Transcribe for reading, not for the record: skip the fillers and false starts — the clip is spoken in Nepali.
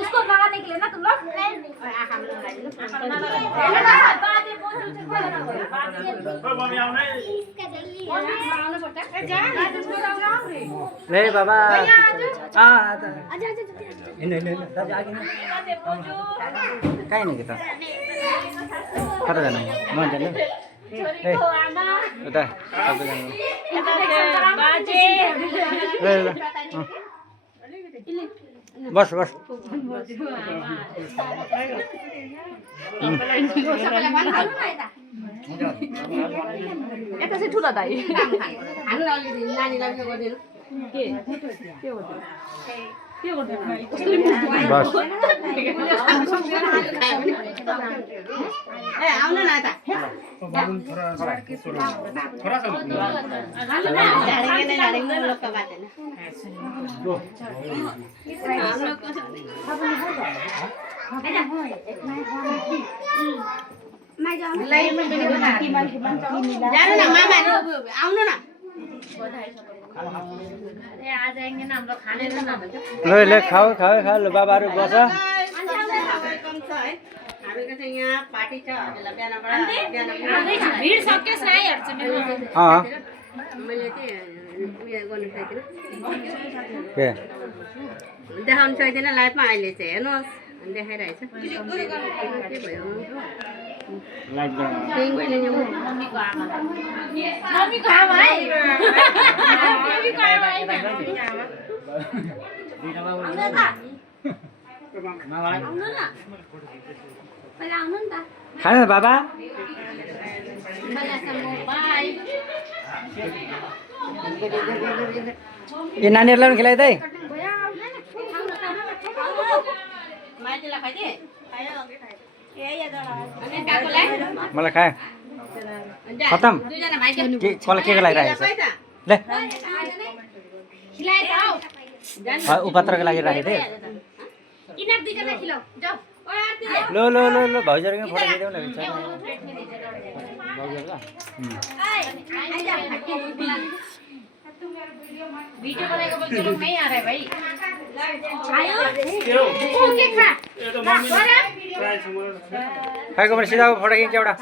उसको लगाने के लिए ना तुम लोग ले बाबा कहीं नहीं kita kata jangan mau jangan udah satu jangan बस बस यता चाहिँ ठुलो दाइ बस जानु न मामा आउनु न ले ले खाओ खाओ खाओ लो बाबाहरु बस के देखाउनु सक्दैन लाइफमा अहिले चाहिँ हेर्नुहोस् देखाइरहेछ के भयो मम्मीको आमा है मम्मीको आमा है खाने बाबा ये नानीहरुलाई पनि खिलाइदै मलाई खाए खतम के कसलाई के लागिरहेको छ ले उपत्रको लागि राखेको थिएँ लो लो लो लो भाउजूहरुको फोटो खिचाउन हुन्छ वीडियो बनाएको बच्चे लोग नहीं आ रहे भाई आयो ओके खा खाएको भने सिधा फोटो खिच्छ एउटा